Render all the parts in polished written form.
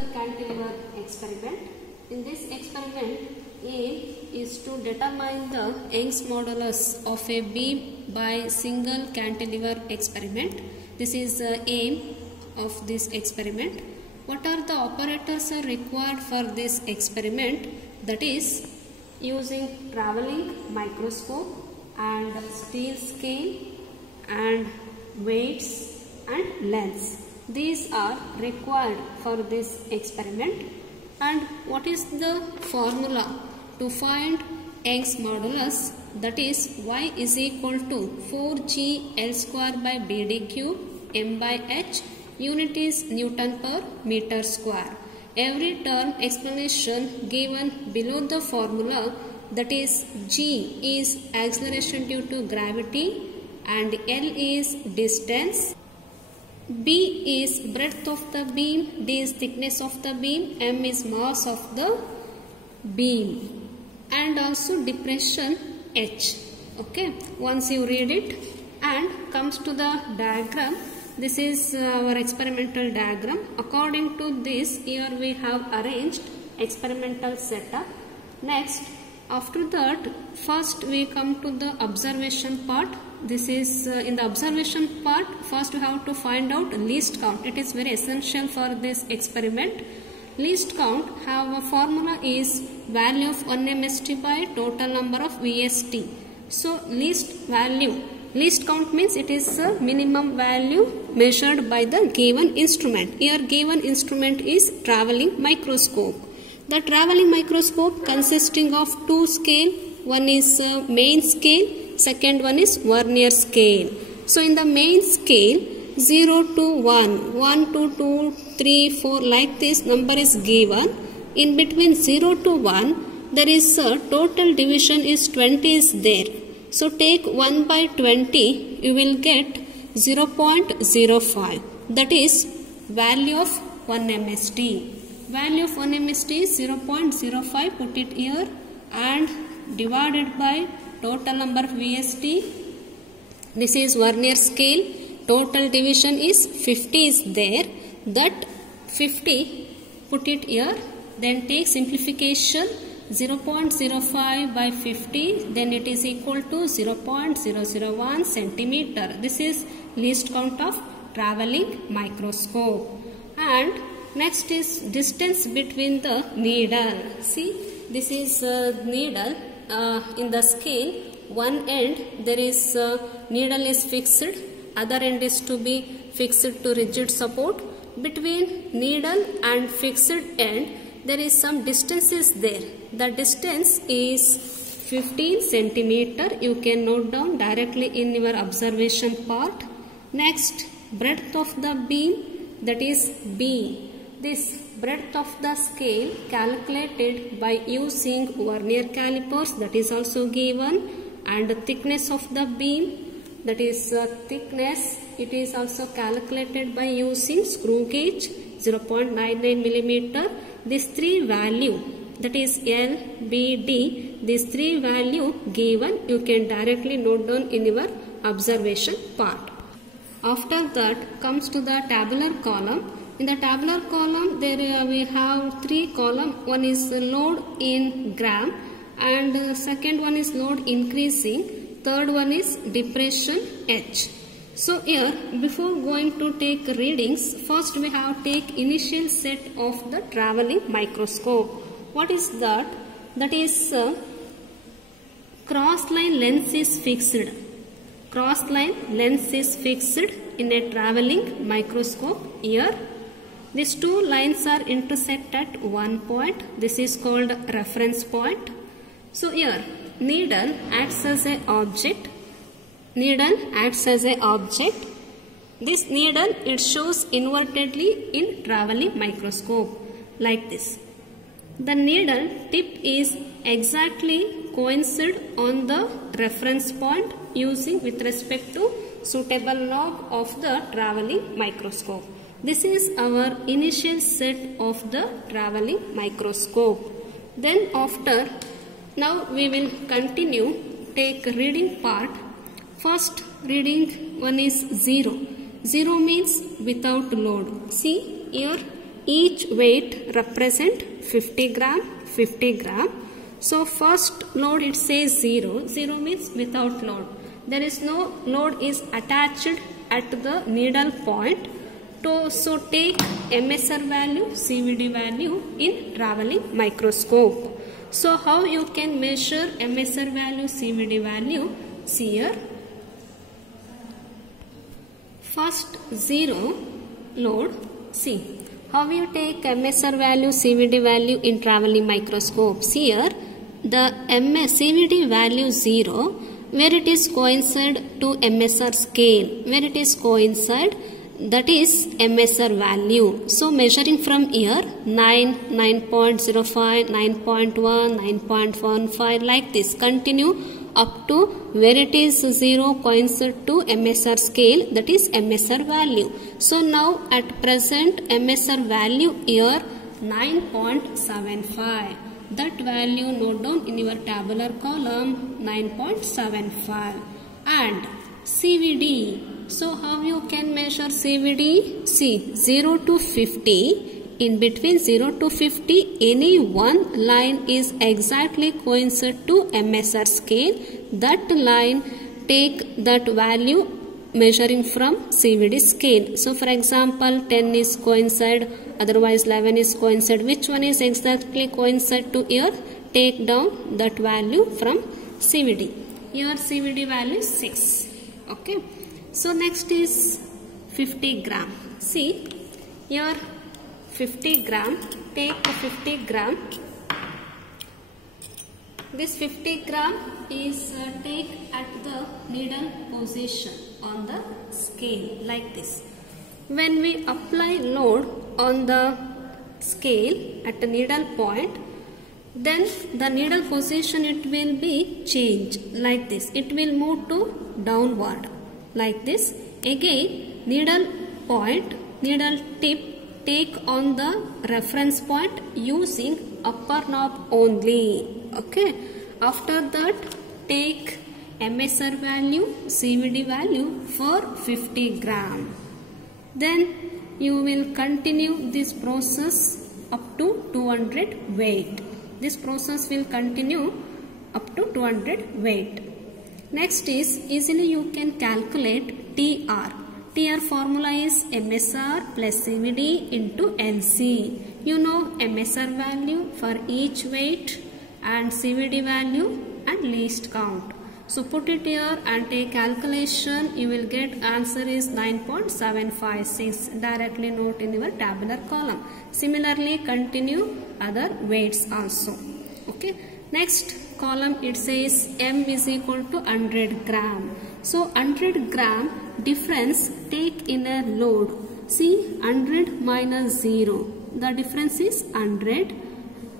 single cantilever experiment. In this experiment, aim is to determine the Young's modulus of a beam by single cantilever experiment. This is the aim of this experiment. What are the operators are required for this experiment? That is using travelling microscope and steel scale and weights and lens. These are required for this experiment. And what is the formula to find Young's modulus? That is y is equal to 4g L square by BD cube m by h. Unit is Newton per meter square. Every term explanation given below the formula, that is g is acceleration due to gravity and L is distance, B is breadth of the beam, D is thickness of the beam, M is mass of the beam, and also depression H. Okay, once you read it and comes to the diagram, this is our experimental diagram. According to this, here we have arranged experimental setup. Next, after that, first we come to the observation part. This is in the observation part, first we have to find out least count. It is very essential for this experiment. Least count have a formula is value of 1 MST by total number of VST. So least count means it is a minimum value measured by the given instrument. Here given instrument is travelling microscope. The travelling microscope consisting of two scale. One is main scale, second one is vernier scale. So in the main scale, 0 to 1, 1 to 2, 3, 4 like this number is given. In between 0 to 1, there is a total division is 20 is there. So take 1 by 20, you will get 0.05. That is value of 1 MST. Value of 1 MST is 0.05. Put it here and divided by total number of VST. This is vernier scale. Total division is 50 is there. That 50, put it here. Then take simplification. 0.05 by 50, then it is equal to 0.001 centimeter. This is least count of travelling microscope. And next is distance between the needle. See, this is needle in the scale. One end there is needle is fixed, other end is to be fixed to rigid support. Between needle and fixed end there is some distance is there. The distance is 15 centimeter. You can note down directly in your observation part. Next, breadth of the beam, that is B. This breadth of the scale calculated by using vernier calipers, that is also given, and the thickness of the beam, that is thickness, it is also calculated by using screw gauge 0.99 millimeter. These three value, that is L, B, D, these three value given, you can directly note down in your observation part. After that comes to the tabular column. In the tabular column there we have three columns. One is load in gram and second one is load increasing. Third one is depression H. So here before going to take readings, first we have to take initial set of the travelling microscope. What is that? That is cross line lens is fixed. Cross line lens is fixed in a travelling microscope. Here these two lines are intersect at one point. This is called reference point. So here needle acts as an object. Needle acts as an object. This needle, it shows invertedly in travelling microscope like this. The needle tip is exactly coincide on the reference point using with respect to suitable log of the travelling microscope. This is our initial set of the travelling microscope. Then after, now we will continue take reading part. First reading one is 0. 0 means without load. See here each weight represent 50 gram, 50 gram. So first load it says 0. 0 means without load. There is no load is attached at the needle point. So take MSR value, CVD value in traveling microscope. So how you can measure MSR value, CVD value? See here. First 0 load. See how you take MSR value, CVD value in traveling microscope. See here. The CVD value 0, where it is coincide to MSR scale, where it is coincide, that is MSR value. So measuring from here 9, 9.05, 9.1, 9.15 like this. Continue up to where it is 0 coincide to MSR scale, that is MSR value. So now at present MSR value here 9.75. That value note down in your tabular column 9.75. And CVD. So how you can measure CVD? See 0 to 50. In between 0 to 50, any one line is exactly coincide to MSR scale. That line take that value measuring from CVD scale. So for example 10 is coincide, otherwise 11 is coincide. Which one is exactly coincide to here? Take down that value from CVD. Here CVD value is 6. Okay. So next is 50 gram. See here 50 gram. Take 50 gram. This 50 gram is take at the needle position on the scale like this. When we apply load on the scale at the needle point, then the needle position it will be changed like this. It will move to downward like this. Again needle point, needle tip take on the reference point using upper knob only. Okay. After that take MSR value, CVD value for 50 gram. Then you will continue this process up to 200 weight. This process will continue up to 200 weight. Next is easily you can calculate TR. TR formula is MSR plus CVD into NC. You know MSR value for each weight and CVD value and least count. So put it here and take calculation. You will get answer is 9.756. Directly note in your tabular column. Similarly continue other weights also. Okay. Next column it says M is equal to 100 gram. So 100 gram difference take in a load. See 100 minus 0. The difference is 100.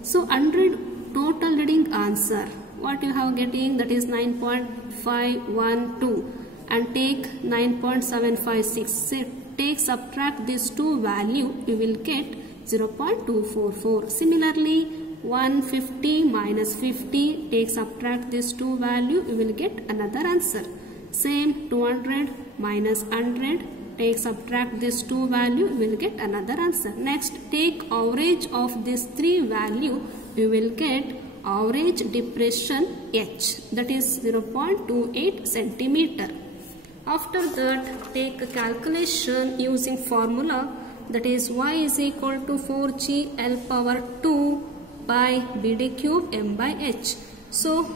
So 100 total reading answer. What you have getting, that is 9.512 and take 9.756. So take subtract these two value, you will get 0.244. Similarly 150 minus 50, take subtract these two value, you will get another answer. Same 200 minus 100, take subtract these two value, you will get another answer. Next take average of these three value, you will get average depression H, that is 0.28 centimeter. After that take a calculation using formula, that is y is equal to 4g L power 2 by BD cube M by H. So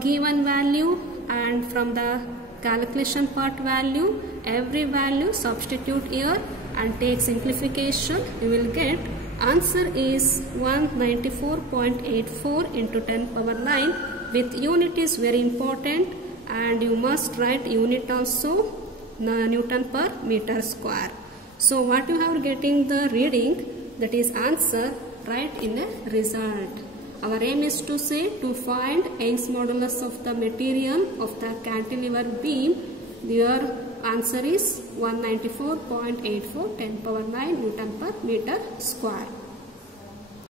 given value and from the calculation part value, every value substitute here and take simplification, you will get answer is 194.84 into 10 power 9. With unit is very important and you must write unit also, Newton per meter square. So what you have getting the reading, that is answer, write in a result. Our aim is to say to find Young's modulus of the material of the cantilever beam. Your answer is 194.84 10 power 9 Newton per meter square.